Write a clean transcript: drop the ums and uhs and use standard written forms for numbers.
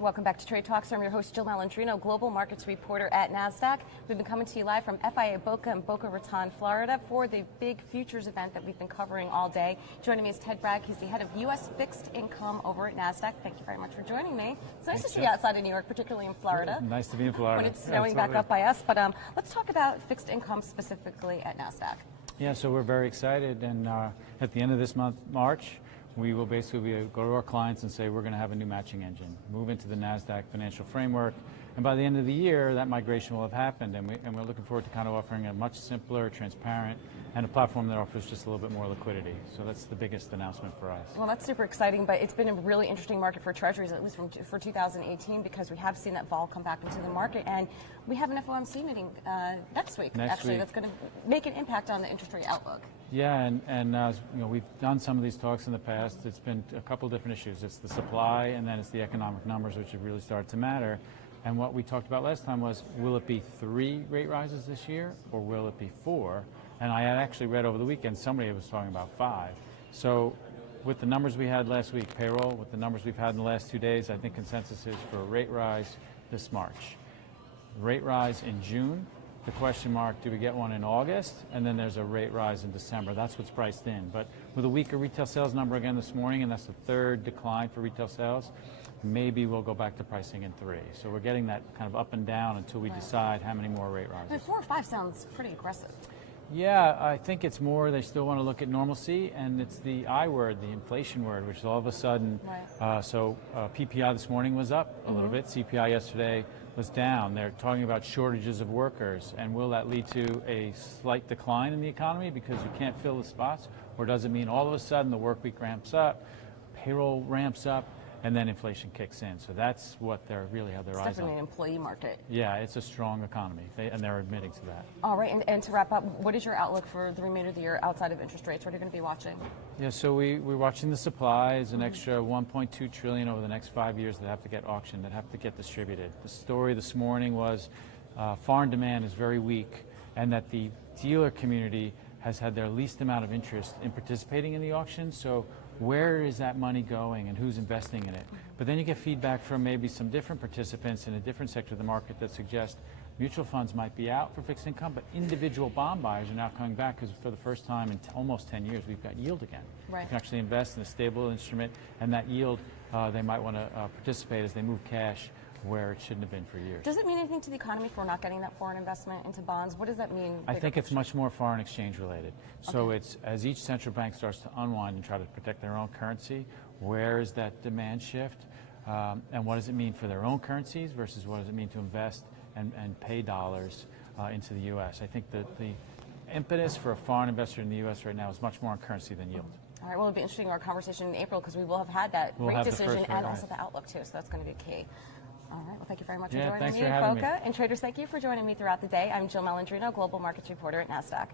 Welcome back to Trade Talks. I'm your host, Jill Malandrino, global markets reporter at Nasdaq. We've been coming to you live from FIA Boca in Boca Raton, Florida, for the big futures event that we've been covering all day. Joining me is Ted Bragg. He's the head of U.S. fixed income over at Nasdaq. Thank you very much for joining me. It's nice to see you outside of New York, particularly in Florida. Nice to be in Florida. When it's snowing back up by us. But let's talk about fixed income specifically at Nasdaq. Yeah, so we're very excited, and at the end of this month, March, we will basically go to our clients and say we're going to have a new matching engine, move into the Nasdaq financial framework, and by the end of the year, that migration will have happened, and we're looking forward to kind of offering a much simpler, transparent, and a platform that offers just a little bit more liquidity. So that's the biggest announcement for us. Well, that's super exciting, but it's been a really interesting market for treasuries, at least for 2018, because we have seen that vol come back into the market, and we have an FOMC meeting next week, that's going to make an impact on the interest rate outlook. Yeah, and you know, we've done some of these talks in the past. It's been a couple different issues. It's the supply, and then it's the economic numbers, which have really started to matter. And what we talked about last time was, will it be 3 rate rises this year, or will it be 4? And I had actually read over the weekend somebody was talking about 5. So with the numbers we had last week, payroll, with the numbers we've had in the last 2 days, I think consensus is for a rate rise this March. Rate rise in June. The question mark, do we get one in August? And then there's a rate rise in December. That's what's priced in. But with a weaker retail sales number again this morning, and that's the 3rd decline for retail sales, maybe we'll go back to pricing in 3. So we're getting that kind of up and down until we decide how many more rate rises. But 4 or 5 sounds pretty aggressive. Yeah, I think it's more they still want to look at normalcy, and it's the I word, the inflation word, which is all of a sudden, PPI this morning was up a little bit, CPI yesterday was down. They're talking about shortages of workers, and will that lead to a slight decline in the economy because you can't fill the spots, or does it mean all of a sudden the work week ramps up, payroll ramps up, and then inflation kicks in? So that's what they're really have their eyes on. It's definitely an employee market. Yeah, it's a strong economy, and they're admitting to that. All right, and to wrap up, what is your outlook for the remainder of the year outside of interest rates? What are you going to be watching? Yeah, so we're watching the supply. There's an extra $1.2 trillion over the next 5 years that have to get auctioned, that have to get distributed. The story this morning was foreign demand is very weak, and that the dealer community has had their least amount of interest in participating in the auction. So where is that money going, and who's investing in it? But then you get feedback from maybe some different participants in a different sector of the market that suggest mutual funds might be out for fixed income, but individual bond buyers are now coming back because for the first time in almost 10 years, we've got yield again. Right. You can actually invest in a stable instrument, and that yield, they might want to participate as they move cash where it shouldn't have been for years. Does it mean anything to the economy if we're not getting that foreign investment into bonds? What does that mean? I think it's much more foreign exchange related. So it's as each central bank starts to unwind and try to protect their own currency, where is that demand shift? And what does it mean for their own currencies versus what does it mean to invest and pay dollars into the U.S.? I think that the impetus for a foreign investor in the U.S. right now is much more on currency than yield. All right, well, it'll be interesting our conversation in April because we will have had that rate decision and also the outlook too, so that's going to be key. All right, well, thank you very much for joining me at Boca. And traders, thank you for joining me throughout the day. I'm Jill Malandrino, global markets reporter at Nasdaq.